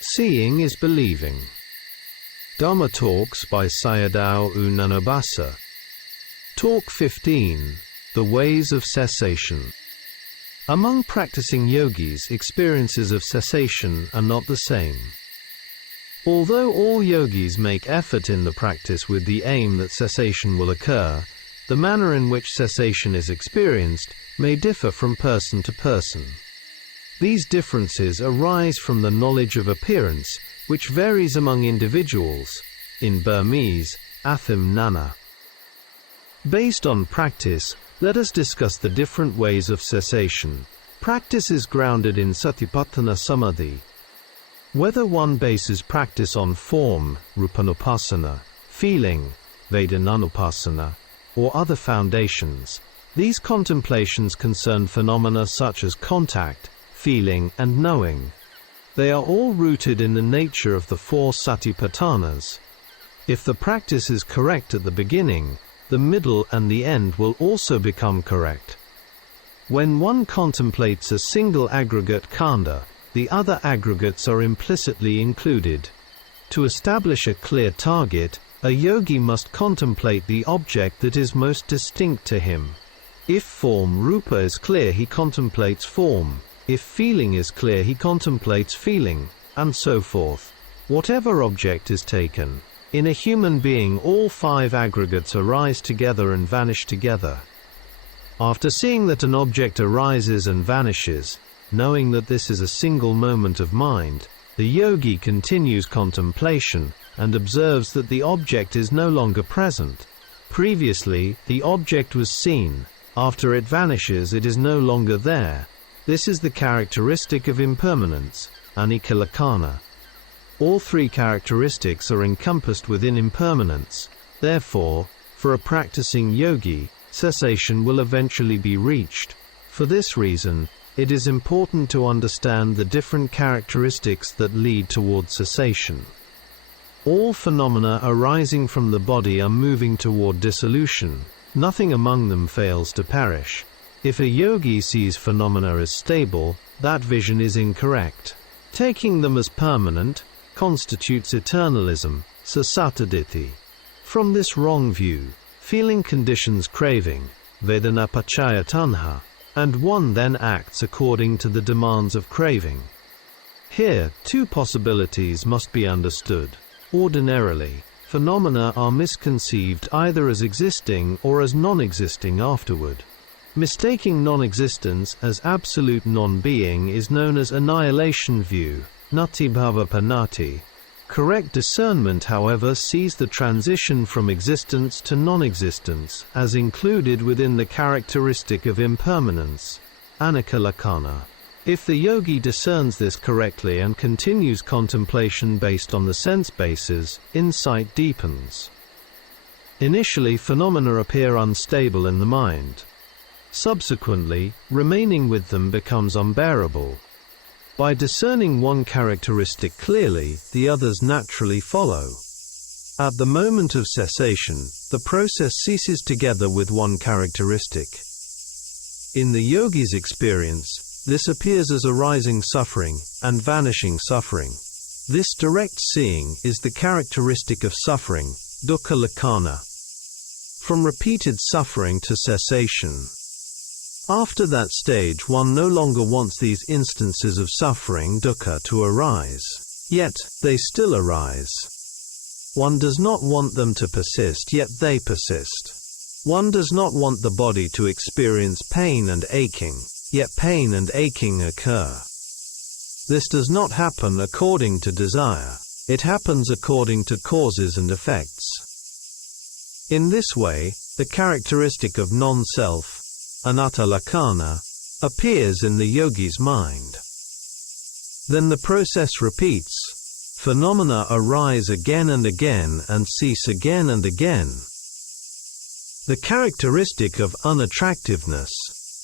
Seeing is believing. Dhamma Talks by Sayadaw Nyanabhasa. Talk 15. The Ways of Cessation. Among practicing yogis, experiences of cessation are not the same. Although all yogis make effort in the practice with the aim that cessation will occur, the manner in which cessation is experienced may differ from person to person. These differences arise from the knowledge of appearance, which varies among individuals, in Burmese, Atham Nana. Based on practice, let us discuss the different ways of cessation. Practice is grounded in Satipatthana Samadhi. Whether one bases practice on form, Rupanupasana, feeling, Vedananupasana, or other foundations, these contemplations concern phenomena such as contact, feeling and knowing. They are all rooted in the nature of the four satipatthanas. If the practice is correct at the beginning, the middle and the end will also become correct. When one contemplates a single aggregate khandha, the other aggregates are implicitly included. To establish a clear target, a yogi must contemplate the object that is most distinct to him. If form rupa is clear, he contemplates form. If feeling is clear, he contemplates feeling, and so forth. Whatever object is taken, in a human being all five aggregates arise together and vanish together. After seeing that an object arises and vanishes, knowing that this is a single moment of mind, the yogi continues contemplation and observes that the object is no longer present. Previously, the object was seen. After it vanishes, it is no longer there. This is the characteristic of impermanence, anicca. All three characteristics are encompassed within impermanence. Therefore, for a practicing yogi, cessation will eventually be reached. For this reason, it is important to understand the different characteristics that lead toward cessation. All phenomena arising from the body are moving toward dissolution. Nothing among them fails to perish. If a yogi sees phenomena as stable, that vision is incorrect. Taking them as permanent constitutes eternalism, sasataditthi. From this wrong view, feeling conditions craving, vedana pachaya tanha, and one then acts according to the demands of craving. Here, two possibilities must be understood. Ordinarily, phenomena are misconceived either as existing or as non-existing afterward. Mistaking non-existence as absolute non-being is known as annihilation view, nati bhava panati. Correct discernment, however, sees the transition from existence to non-existence as included within the characteristic of impermanence, anicca. If the yogi discerns this correctly and continues contemplation based on the sense bases, insight deepens. Initially, phenomena appear unstable in the mind. Subsequently, remaining with them becomes unbearable. By discerning one characteristic clearly, the others naturally follow. At the moment of cessation, the process ceases together with one characteristic. In the yogi's experience, this appears as arising suffering and vanishing suffering. This direct seeing is the characteristic of suffering, dukkha lakkhana. From repeated suffering to cessation. After that stage, one no longer wants these instances of suffering, dukkha, to arise. Yet, they still arise. One does not want them to persist, yet they persist. One does not want the body to experience pain and aching, yet pain and aching occur. This does not happen according to desire. It happens according to causes and effects. In this way, the characteristic of non-self, anatta lakkhana, appears in the yogi's mind. Then the process repeats. Phenomena arise again and again and cease again and again. The characteristic of unattractiveness,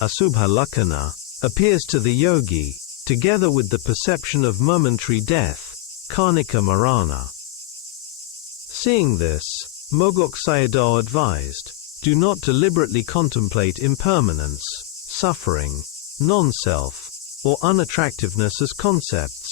asubha lakkhana, appears to the yogi, together with the perception of momentary death, karnika marana. Seeing this, Mogok Sayadaw advised, do not deliberately contemplate impermanence, suffering, non-self, or unattractiveness as concepts.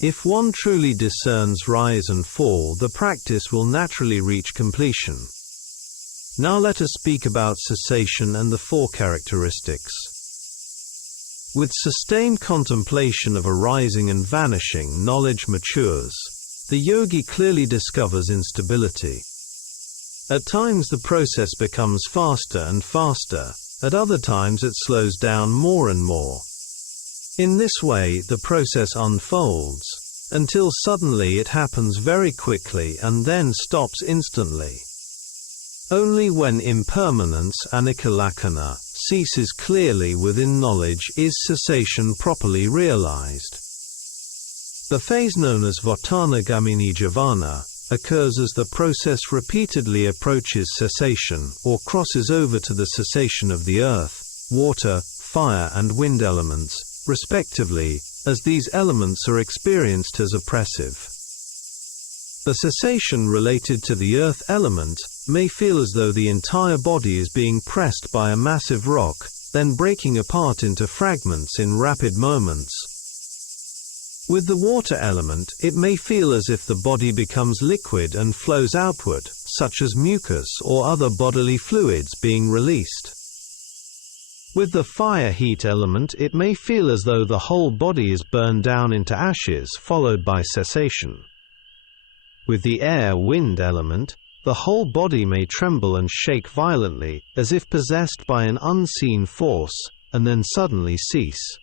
If one truly discerns rise and fall, the practice will naturally reach completion. Now let us speak about cessation and the four characteristics. With sustained contemplation of arising and vanishing, knowledge matures. The yogi clearly discovers instability. At times the process becomes faster and faster, at other times it slows down more and more. In this way the process unfolds, until suddenly it happens very quickly and then stops instantly. Only when impermanence anicca ceases clearly within knowledge is cessation properly realized. The phase known as Vartanagamini Jivana occurs as the process repeatedly approaches cessation or crosses over to the cessation of the earth, water, fire and wind elements, respectively, as these elements are experienced as oppressive. The cessation related to the earth element may feel as though the entire body is being pressed by a massive rock, then breaking apart into fragments in rapid moments. With the water element, it may feel as if the body becomes liquid and flows outward, such as mucus or other bodily fluids being released. With the fire heat element, it may feel as though the whole body is burned down into ashes, followed by cessation. With the air-wind element, the whole body may tremble and shake violently, as if possessed by an unseen force, and then suddenly cease.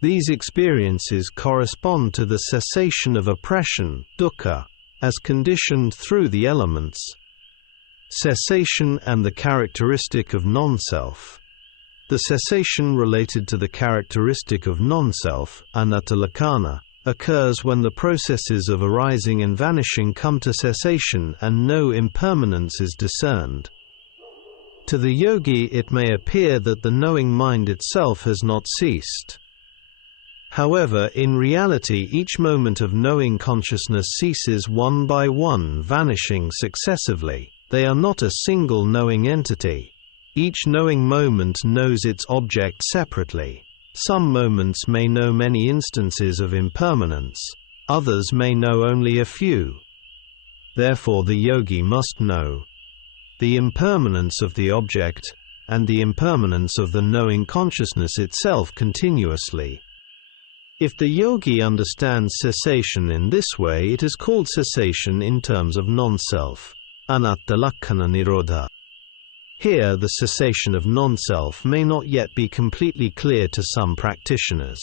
These experiences correspond to the cessation of oppression, dukkha, as conditioned through the elements. Cessation and the characteristic of non-self. The cessation related to the characteristic of non-self, anatta lakkhana, occurs when the processes of arising and vanishing come to cessation and no impermanence is discerned. To the yogi it may appear that the knowing mind itself has not ceased. However, in reality each moment of knowing consciousness ceases one by one, vanishing successively. They are not a single knowing entity. Each knowing moment knows its object separately. Some moments may know many instances of impermanence, others may know only a few. Therefore the yogi must know the impermanence of the object, and the impermanence of the knowing consciousness itself continuously. If the yogi understands cessation in this way, it is called cessation in terms of non-self, anatta lakkhana nirodha. Here the cessation of non-self may not yet be completely clear to some practitioners.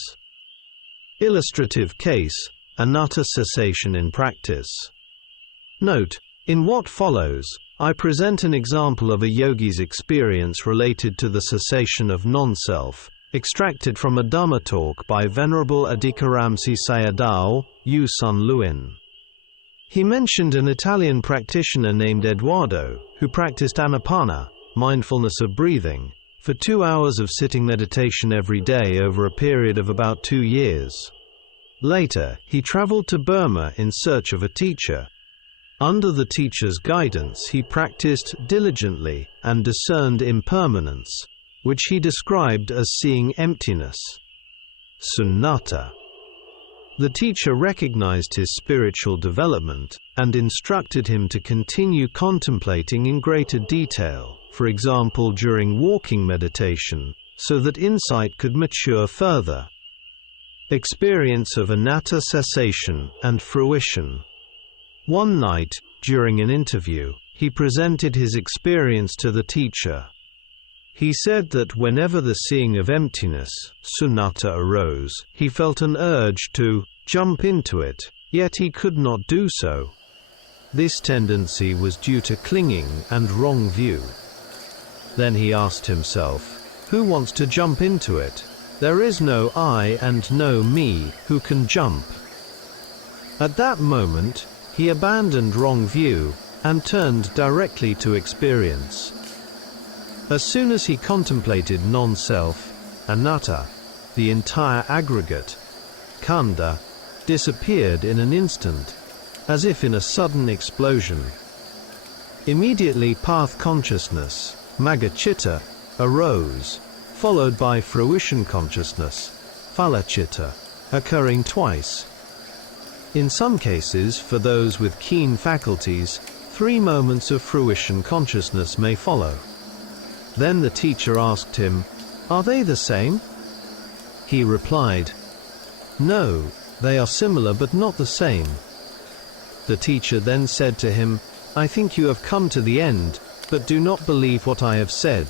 Illustrative case, anatta cessation in practice. Note, in what follows, I present an example of a yogi's experience related to the cessation of non-self, extracted from a Dhamma talk by Venerable Adhikaramsi Sayadaw, U Sun Luin. He mentioned an Italian practitioner named Eduardo, who practiced anapana, mindfulness of breathing, for 2 hours of sitting meditation every day over a period of about 2 years. Later, he traveled to Burma in search of a teacher. Under the teacher's guidance, he practiced diligently and discerned impermanence, which he described as seeing emptiness, sunnata. The teacher recognized his spiritual development and instructed him to continue contemplating in greater detail, for example during walking meditation, so that insight could mature further. Experience of anatta cessation and fruition. One night, during an interview, he presented his experience to the teacher. He said that whenever the seeing of emptiness, sunnata, arose, he felt an urge to jump into it, yet he could not do so. This tendency was due to clinging and wrong view. Then he asked himself, who wants to jump into it? There is no I and no me who can jump. At that moment, he abandoned wrong view and turned directly to experience. As soon as he contemplated non-self, anatta, the entire aggregate, khanda, disappeared in an instant, as if in a sudden explosion. Immediately path consciousness, magga-citta, arose, followed by fruition consciousness, phala-citta, occurring twice. In some cases, for those with keen faculties, 3 moments of fruition consciousness may follow. Then the teacher asked him, "Are they the same?" He replied, "No, they are similar but not the same." The teacher then said to him, "I think you have come to the end, but do not believe what I have said.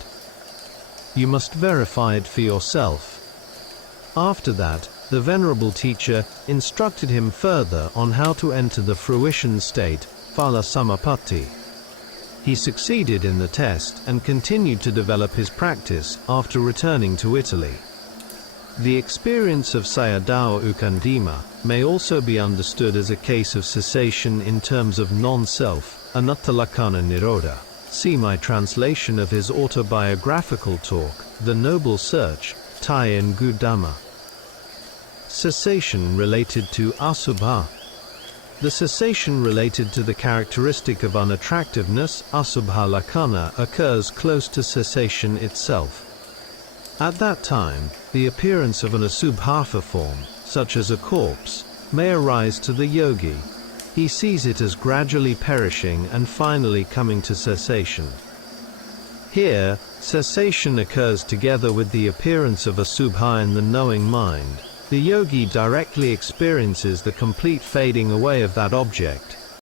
You must verify it for yourself." After that, the venerable teacher instructed him further on how to enter the fruition state, Phala Samapatti. He succeeded in the test and continued to develop his practice after returning to Italy. The experience of Sayadaw Ukandima may also be understood as a case of cessation in terms of non-self, Anattalakkhana Nirodha. See my translation of his autobiographical talk, The Noble Search, Tai in Gudama. Cessation related to asubha. The cessation related to the characteristic of unattractiveness, asubha lakkhana, occurs close to cessation itself. At that time, the appearance of an asubha form, such as a corpse, may arise to the yogi. He sees it as gradually perishing and finally coming to cessation. Here, cessation occurs together with the appearance of asubha in the knowing mind. The yogi directly experiences the complete fading away of that object,